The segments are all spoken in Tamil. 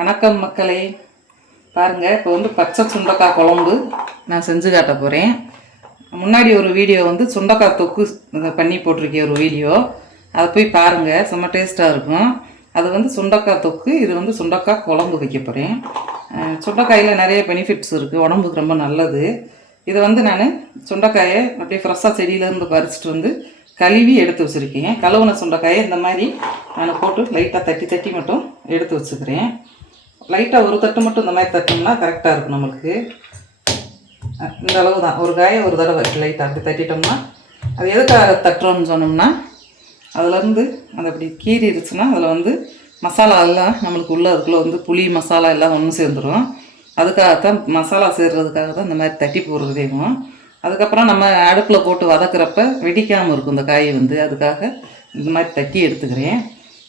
வணக்கம் மக்களே. பாருங்கள், இப்போ வந்து பச்சை சுண்டக்காய் குழம்பு நான் செஞ்சு காட்ட போகிறேன். முன்னாடி ஒரு வீடியோ வந்து சுண்டக்காய் தொக்கு பண்ணி போட்டிருக்கேன், ஒரு வீடியோ. அதை போய் பாருங்கள், செம்ம டேஸ்ட்டாக இருக்கும். அது வந்து சுண்டக்காய் தொக்கு, இது வந்து சுண்டக்காய் குழம்பு வைக்க போகிறேன். சுண்டக்காயில் நிறைய பெனிஃபிட்ஸ் இருக்குது, உடம்புக்கு ரொம்ப நல்லது. இதை வந்து நான் சுண்டைக்காயை அப்படியே ஃப்ரெஷ்ஷாக செடியிலேருந்து பறிச்சிட்டு வந்து கழுவி எடுத்து வச்சுருக்கேன். கழுவுன சுண்டைக்காயை இந்த மாதிரி நான் போட்டு லைட்டாக தட்டி தட்டி மட்டும் எடுத்து வச்சுக்கிறேன். லைட்டாக ஒரு தட்டு மட்டும் இந்த மாதிரி தட்டினோம்னா கரெக்டாக இருக்கும் நம்மளுக்கு. இந்த அளவு தான், ஒரு காயை ஒரு தடவை லைட்டாக அப்படி தட்டிட்டோம்னா. அது எதுக்காக தட்டுறோம்னு சொன்னோம்னா, அதுலேருந்து அது அப்படி கீறிடுச்சுன்னா அதில் வந்து மசாலா எல்லாம் நம்மளுக்கு உள்ள அதுக்குள்ளே வந்து புளி மசாலா எல்லாம் ஒன்று சேர்ந்துடும். அதுக்காகத்தான், மசாலா சேர்றதுக்காக தான் இந்த மாதிரி தட்டி போடுறதேவும். அதுக்கப்புறம் நம்ம அடுப்பில் போட்டு வதக்குறப்ப வெடிக்காமல் இருக்கும் இந்த காயை வந்து. அதுக்காக இந்த மாதிரி தட்டி எடுத்துக்கிறேன்.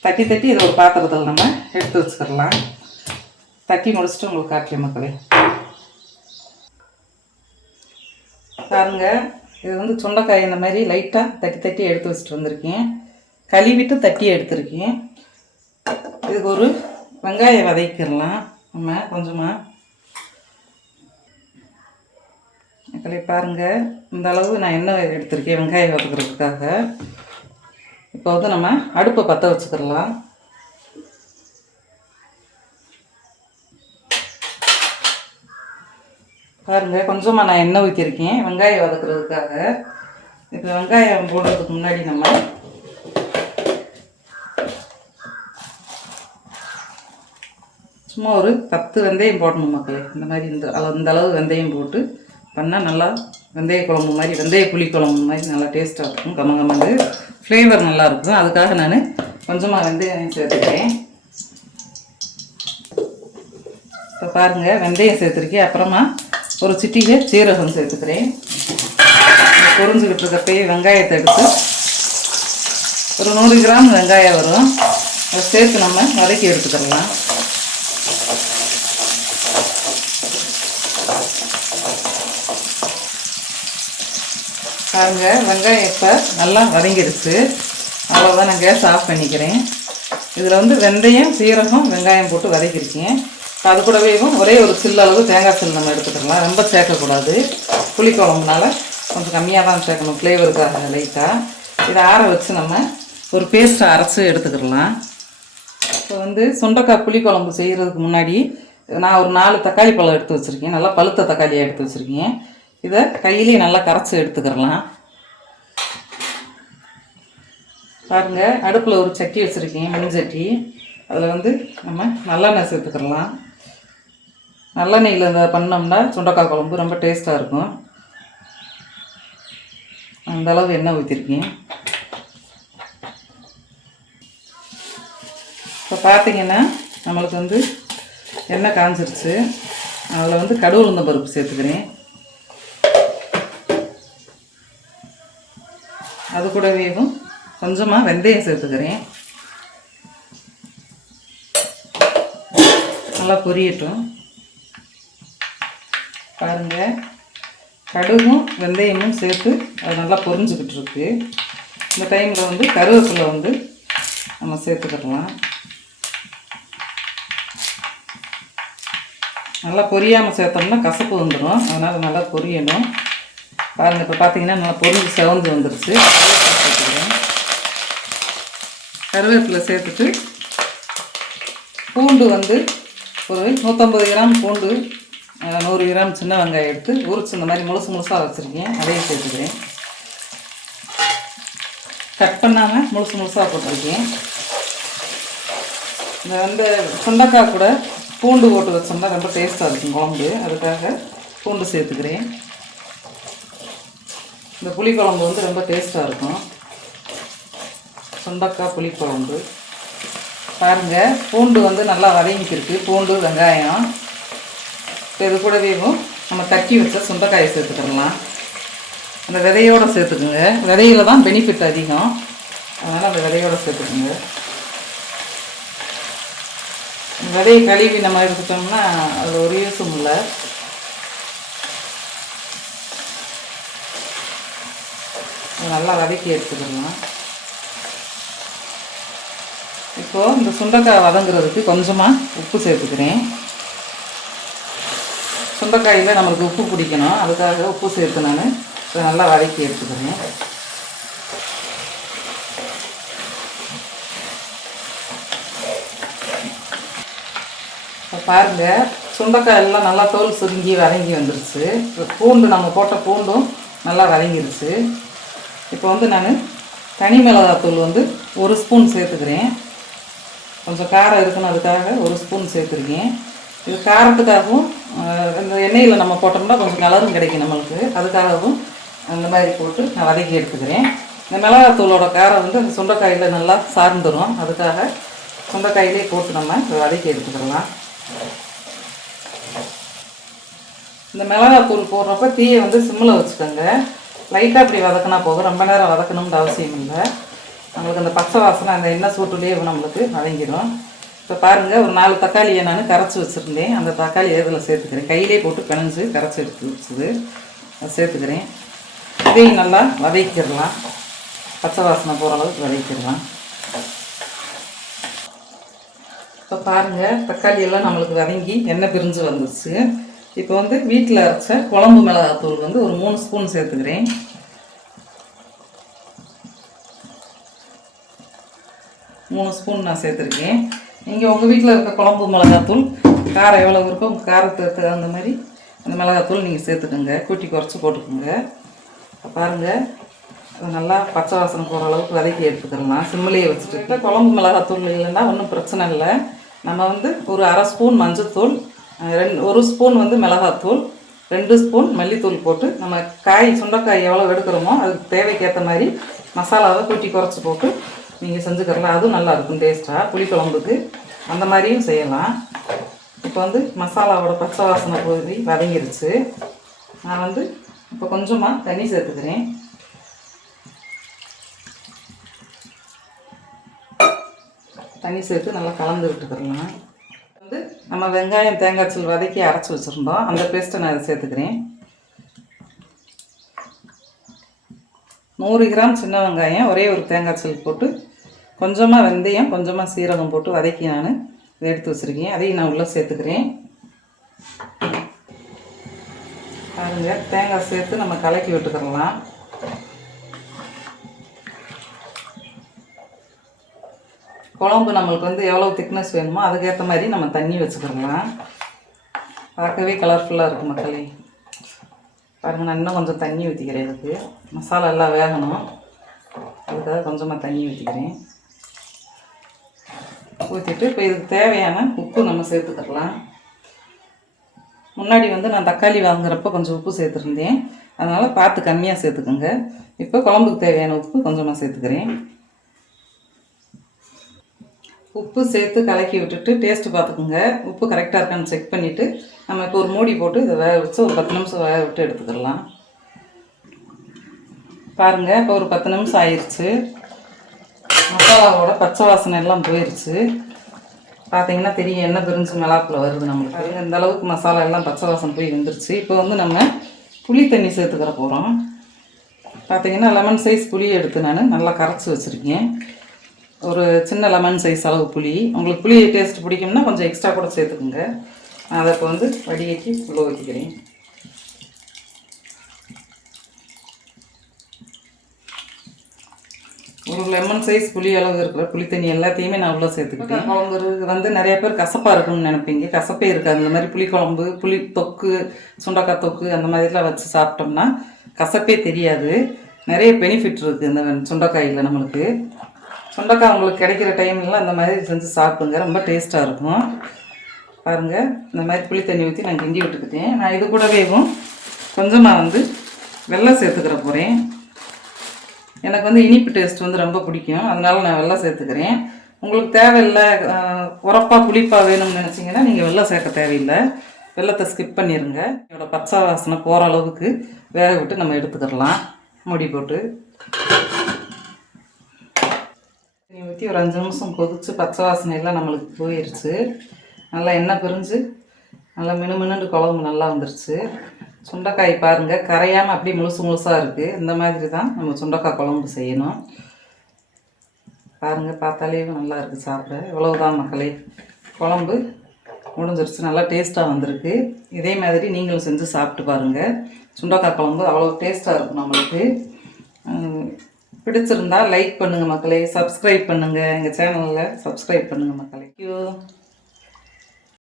தட்டி தட்டி இதை ஒரு பாத்திரத்தில் நம்ம எடுத்து வச்சுக்கிடலாம். தட்டி முடிச்சுட்டு உங்களுக்கு காட்டுறேன் மக்களே. பாருங்க, இது வந்து சுண்டைக்காய் இந்த மாதிரி லைட்டாக தட்டி தட்டி எடுத்து வச்சுட்டு வந்திருக்கேன். கழுவிட்டு தட்டி எடுத்துருக்கேன். இதுக்கு ஒரு வெங்காயம் வதக்கிடலாம் நம்ம கொஞ்சமாக. மக்களே பாருங்கள், இந்த அளவு நான் எண்ணெய் எடுத்திருக்கேன் வெங்காயம் வதக்குறதுக்காக. இப்போ வந்து நம்ம அடுப்பை பற்ற வச்சுக்கிடலாம். பாருங்கள், கொஞ்சமாக நான் எண்ணெய் ஊற்றிருக்கேன் வெங்காயம் வதக்குறதுக்காக. இப்போ வெங்காயம் போடுறதுக்கு முன்னாடி நம்ம சும்மா ஒரு 10 வெந்தயம் போடணும் மக்களே. இந்த மாதிரி இந்த அளவு வெந்தயம் போட்டு பண்ணால் நல்லா வெந்தய குழம்பு மாதிரி, வெந்தய புளி குழம்பு மாதிரி நல்லா டேஸ்ட்டாக இருக்கும். கமகமந்து ஃப்ளேவர் நல்லாயிருக்கும். அதுக்காக நான் கொஞ்சமாக வெந்தயம் சேர்த்துக்கிறேன். இப்போ பாருங்கள், வெந்தயம் சேர்த்துருக்கேன். அப்புறமா ஒரு சிட்டிகை சீரகம் சேர்த்துக்கிறேன். பொரிஞ்சுக்கிட்டு இருக்கப்பயே வெங்காயத்தை எடுத்து ஒரு 100 கிராம் வெங்காயம் வரும், அதை சேர்த்து நம்ம வதக்கி எடுத்துக்கிடலாம். பாருங்கள், வெங்காயம் இப்போ நல்லா வதங்கிடுச்சு. அவ்வளோதான், நான் கேஸ் ஆஃப் பண்ணிக்கிறேன். இதில் வந்து வெந்தயம் சீரகம் வெங்காயம் போட்டு வதக்கிருக்கேன். அது கூடவே ஒரே ஒரு சில்லளவு தேங்காய் சில் நம்ம எடுத்துக்கலாம். ரொம்ப சேர்க்கக்கூடாது, புளி குழம்புனால கொஞ்சம் கம்மியாக தான் சேர்க்கணும், ஃப்ளேவருக்காக லைட்டாக. இதை ஆற வச்சு நம்ம ஒரு பேஸ்ட்டை அரைச்சி எடுத்துக்கிடலாம். இப்போ வந்து சுண்டைக்காய் புளி குழம்பு செய்கிறதுக்கு முன்னாடி நான் ஒரு 4 தக்காளி பழம் எடுத்து வச்சுருக்கேன். நல்லா பழுத்த தக்காளியாக எடுத்து வச்சுருக்கேன். இதை கையிலேயே நல்லா கரைச்சி எடுத்துக்கிடலாம். பாருங்கள், அடுப்பில் ஒரு சட்டி வச்சுருக்கேன், மண் சட்டி. அதில் வந்து நம்ம நல்லெண்ணெய் சேர்த்துக்கிடலாம். நல்லெண்ணெயில் இதை பண்ணோம்னா சுண்டைக்காய் குழம்பு ரொம்ப டேஸ்ட்டாக இருக்கும். அந்தளவு எண்ணெய் ஊற்றிருக்கேன். இப்போ பார்த்திங்கன்னா நம்மளுக்கு வந்து எண்ணெய் காஞ்சிருச்சு. அதில் வந்து கடுகு உளுந்தம் பருப்பு சேர்த்துக்கிறேன். அது கூடவே கொஞ்சமாக வெந்தயம் சேர்த்துக்கிறேன். நல்லா பொரியட்டும். பாருங்கள், கடுகும் வெந்தயமும் சேர்த்து அது நல்லா பொரிஞ்சுக்கிட்டு இருக்கு. இந்த டைமில் வந்து கருவேப்பிலை வந்து நம்ம சேர்த்துக்கிடலாம். நல்லா பொரியாமல் சேர்த்தோம்னா கசப்பு வந்துடும், அதனால் நல்லா பொரியணும். பாருங்கள், இப்போ பார்த்தீங்கன்னா நல்லா பொரிஞ்சு செவந்து வந்துருச்சு. கருவேப்பிலை சேர்த்துட்டு பூண்டு வந்து ஒரு 150 கிராம் பூண்டு, 100 கிராம் சின்ன வெங்காயம் எடுத்து உரிச்சு இந்த மாதிரி முழுசாக வச்சுருக்கேன். அதையும் சேர்த்துக்கிறேன். கட் பண்ணாமல் முழுசாக போட்டிருக்கேன். இந்த வந்து சுண்டைக்காய் கூட பூண்டு போட்டு வச்சோம்னா ரொம்ப டேஸ்ட்டாக இருக்கும் குழம்பு. அதுக்காக பூண்டு சேர்த்துக்கிறேன். இந்த புளிக்குழம்பு வந்து ரொம்ப டேஸ்ட்டாக இருக்கும், சுண்டைக்காய் புளிக்குழம்பு. பாருங்கள், பூண்டு வந்து நல்லா வதங்கிக்கிருக்கு, பூண்டு வெங்காயம். இப்போ இது கூடவே நம்ம தட்டி வச்ச சுண்டைக்காயை சேர்த்துக்கிடலாம். அந்த விதையோடு சேர்த்துக்குங்க, விதையில தான் பெனிஃபிட் அதிகம், அதனால் அந்த விதையோடு சேர்த்துக்குங்க. விதையை கழுவி நம்ம எடுத்துட்டோம்னா அது ஒரு யூஸும் இல்லை. நல்லா வதக்கி எடுத்துக்கலாம். இப்போது இந்த சுண்டைக்காய் வதங்குறதுக்கு கொஞ்சமாக உப்பு சேர்த்துக்கிறேன். சுண்டைக்காயில் நம்மளுக்கு உப்பு பிடிக்கணும், அதுக்காக உப்பு சேர்த்து நான் இதை நல்லா வதக்கி எடுத்துக்கிறேன். இப்போ பாருங்கள், சுண்டைக்காய் எல்லாம் நல்லா தோல் சுருங்கி வதங்கி வந்துருச்சு. பூண்டு நம்ம போட்ட பூண்டும் நல்லா வதங்கிருச்சு. இப்போ வந்து நான் தனி மிளகாத்தூள் வந்து 1 ஸ்பூன் சேர்த்துக்கிறேன். கொஞ்சம் காரம் இருக்குன்னு அதுக்காக 1 ஸ்பூன் சேர்த்துருக்கேன். இது காரத்துக்காகவும் இந்த எண்ணெயில் நம்ம போட்டோம்னா கொஞ்சம் கலரும் கிடைக்கும் நம்மளுக்கு, அதுக்காகவும் அந்த மாதிரி போட்டு நான் வதக்கி எடுத்துக்கிறேன். இந்த மிளகாத்தூளோட காரம் வந்து அந்த சுண்டைக்காயில் நல்லா சார்ந்துடும், அதுக்காக சுண்டைக்காயிலே போட்டு நம்ம வதக்கி எடுத்துக்கலாம். இந்த மிளகாத்தூள் போடுறப்ப தீயை வந்து சிம்மில் வச்சுக்கோங்க. லைட்டாக அப்படி வதக்கினா போதும், ரொம்ப நேரம் வதக்கணும்னு அவசியம் இல்லை. நம்மளுக்கு அந்த பச்சை வாசனை அந்த எண்ணெய் சூட்டுலேயே நம்மளுக்கு வதங்கிடும். இப்போ பாருங்கள், ஒரு 4 தக்காளியை நான் கரைச்சி வச்சுருந்தேன். அந்த தக்காளி இதில் சேர்த்துக்கிறேன். கையிலே போட்டு பிணைஞ்சு கரைச்சி எடுத்து வச்சுது அதை சேர்த்துக்கிறேன். இதையும் நல்லா வதக்கிடலாம், பச்சை வாசனை போகிற அளவுக்கு வதக்கிடலாம். இப்போ பாருங்கள், தக்காளி எல்லாம் நம்மளுக்கு வதங்கி எண்ணெய் பிரிஞ்சு வந்துடுச்சு. இப்போ வந்து வீட்டில் அரைச்ச குழம்பு மிளகாத்தூள் வந்து ஒரு 3 ஸ்பூன் சேர்த்துக்கிறேன். 3 ஸ்பூன் நான் சேர்த்துருக்கேன். நீங்கள் உங்கள் வீட்டில் இருக்க குழம்பு மிளகாத்தூள் காரம் எவ்வளோ இருக்கோ உங்கள் காரத்துக்கு தகுந்த மாதிரி அந்த மிளகாத்தூள் நீங்கள் சேர்த்துக்கோங்க, கூட்டி குறைச்சி போட்டுக்கோங்க. பாருங்கள், நல்லா பச்சை வாசனை போகிற அளவுக்கு வதக்கி எடுத்துக்கலாம். சிம்மிலேயே வச்சுட்டு குழம்பு மிளகாத்தூள் இல்லைன்னா ஒன்றும் பிரச்சனை இல்லை. நம்ம வந்து ஒரு 1/2 ஸ்பூன் மஞ்சத்தூள், 1 ஸ்பூன் வந்து மிளகாத்தூள், 2 ஸ்பூன் மல்லித்தூள் போட்டு நம்ம சுண்டைக்காய் எவ்வளோ எடுக்கிறோமோ அதுக்கு தேவைக்கேற்ற மாதிரி மசாலாவை கூட்டி குறைச்சி போட்டு நீங்கள் செஞ்சுக்கிறலாம். அதுவும் நல்லாயிருக்கும் டேஸ்ட்டாக புளிக்குழம்புக்கு. அந்த மாதிரியும் செய்யலாம். இப்போ வந்து மசாலாவோட பச்சை வாசனை போய் வதங்கிருச்சு. நான் வந்து இப்போ கொஞ்சமாக தண்ணி சேர்த்துக்கிறேன். தண்ணி சேர்த்து நல்லா கலந்து விட்டுக்கிறலாம். வந்து நம்ம வெங்காயம் தேங்காய் தூள் வதக்கி அரைச்சி வச்சுருந்தோம், அந்த பேஸ்ட்டை நான் இதை சேர்த்துக்கிறேன். 100 கிராம் சின்ன வெங்காயம், ஒரே ஒரு தேங்காய் தூள் போட்டு கொஞ்சமாக வெந்தயம் கொஞ்சமாக சீரகம் போட்டு வதக்கி நான் இதை எடுத்து வச்சுருக்கேன். அதையும் நான் உள்ளே சேர்த்துக்கிறேன். பாருங்கள், தேங்காய் சேர்த்து நம்ம கலக்கி விட்டுக்கிறலாம். குழம்பு நம்மளுக்கு வந்து எவ்வளோ திக்னஸ் வேணுமோ அதுக்கேற்ற மாதிரி நம்ம தண்ணி வச்சுக்கிறலாம். பார்க்கவே கலர்ஃபுல்லாக இருக்கும் மக்களே. பாருங்கள், நான் இன்னும் கொஞ்சம் தண்ணி ஊற்றிக்கிறேன். இதுக்கு மசாலா எல்லாம் வேகணும், அதுக்காக கொஞ்சமாக தண்ணி ஊற்றிக்கிறேன். ஊற்றிட்டு இப்போ இதுக்கு தேவையான உப்பு நம்ம சேர்த்துக்கலாம். முன்னாடி வந்து நான் தக்காளி வாங்குறப்போ கொஞ்சம் உப்பு சேர்த்துருந்தேன், அதனால் பார்த்து கம்மியாக சேர்த்துக்கோங்க. இப்போ குழம்புக்கு தேவையான உப்பு கொஞ்சமாக சேர்த்துக்கிறேன். உப்பு சேர்த்து கலக்கி விட்டுட்டு டேஸ்ட்டு பார்த்துக்குங்க, உப்பு கரெக்டாக இருக்கான்னு செக் பண்ணிவிட்டு நம்ம இப்போ ஒரு மூடி போட்டு இதை வேக வச்சு ஒரு 10 நிமிஷம் வேக விட்டு எடுத்துக்கலாம். பாருங்கள், இப்போ ஒரு 10 நிமிஷம் ஆயிடுச்சு. மசாலாவோட பச்சை வாசனை எல்லாம் போயிடுச்சு. பார்த்தீங்கன்னா தெரியும், எண்ணெய் பிரிஞ்சு மிளகாக்குள்ள வருது நம்மளுக்கு. இந்த அளவுக்கு மசாலா எல்லாம் பச்சை வாசனை போய் வந்துருச்சு. இப்போ வந்து நம்ம புளி தண்ணி சேர்த்துக்கிற போகிறோம். பார்த்தீங்கன்னா லெமன் சைஸ் புளி எடுத்து நான் நல்லா கரைச்சி வச்சுருக்கேன். ஒரு சின்ன லெமன் சைஸ் அளவு புளி. உங்களுக்கு புளி டேஸ்ட் பிடிக்கும்னா கொஞ்சம் எக்ஸ்ட்ரா கூட சேர்த்துக்குங்க. அதை இப்போ வந்து வடிகட்டி உள்ளே ஊற்றிக்கிறேன். ஒரு லெமன் சைஸ் புளி அளவு இருக்கிற புளி தண்ணி எல்லாத்தையுமே நான் உள்ளே சேர்த்துக்கிட்டேன். குழம்பு வந்து நிறைய பேர் கசப்பாக இருக்குன்னு நினைப்பீங்க, கசப்பே இருக்காது. அந்த மாதிரி புளிக்குழம்பு, புளி தொக்கு, சுண்டக்காய் தொக்கு அந்த மாதிரிலாம் வச்சு சாப்பிட்டோம்னா கசப்பே தெரியாது. நிறைய பெனிஃபிட் இருக்குது இந்த சுண்டைக்காயில். நம்மளுக்கு சுண்டைக்காய் உங்களுக்கு கிடைக்கிற டைம்லாம் இந்த மாதிரி செஞ்சு சாப்பிடுங்க, ரொம்ப டேஸ்ட்டாக இருக்கும். பாருங்கள், இந்த மாதிரி புளி தண்ணி ஊற்றி நான் கிண்டி விட்டுக்கிட்டேன். நான் இது கூடவே கொஞ்சமாக வந்து வெல்லம் சேர்த்துக்கிற போகிறேன். எனக்கு வந்து இனிப்பு டேஸ்ட் வந்து ரொம்ப பிடிக்கும், அதனால நான் வெல்லம் சேர்த்துக்கிறேன். உங்களுக்கு தேவையில்லை, உரப்பாக புளிப்பாக வேணும்னு நினச்சிங்கன்னா நீங்கள் வெல்லம் சேர்க்க தேவையில்லை, வெல்லத்தை ஸ்கிப் பண்ணிடுங்க. இதோட பச்சை வாசனை போகிற அளவுக்கு வேக விட்டு நம்ம எடுத்துக்கிடலாம். மூடி போட்டு தண்ணி ஊற்றி ஒரு 5 நிமிஷம் கொதித்து பச்சை வாசனை எல்லாம் நம்மளுக்கு போயிடுச்சு. நல்லா எண்ணெய் பிரிஞ்சு நல்லா மினுமினுண்டு குழம்பு நல்லா வந்துருச்சு. சுண்டைக்காய் பாருங்கள், கரையாமல் அப்படியே முழுசாக இருக்குது. இந்த மாதிரி தான் நம்ம சுண்டைக்காய் குழம்பு செய்யணும். பாருங்கள், பார்த்தாலே நல்லா இருக்குது சாப்பிட. இவ்வளவுதான் மக்களே, குழம்பு முடிஞ்சிருச்சு. நல்லா டேஸ்ட்டாக வந்திருக்கு. இதே மாதிரி நீங்களும் செஞ்சு சாப்பிட்டு பாருங்கள். சுண்டக்காய் குழம்பு அவ்வளோ டேஸ்ட்டாக இருக்கும் நம்மளுக்கு. பிடிச்சிருந்தா லைக் பண்ணுங்கள் மக்களே, சப்ஸ்கிரைப் பண்ணுங்கள், எங்கள் சேனலில் சப்ஸ்கிரைப் பண்ணுங்கள் மக்களே. தேங்க்யூ.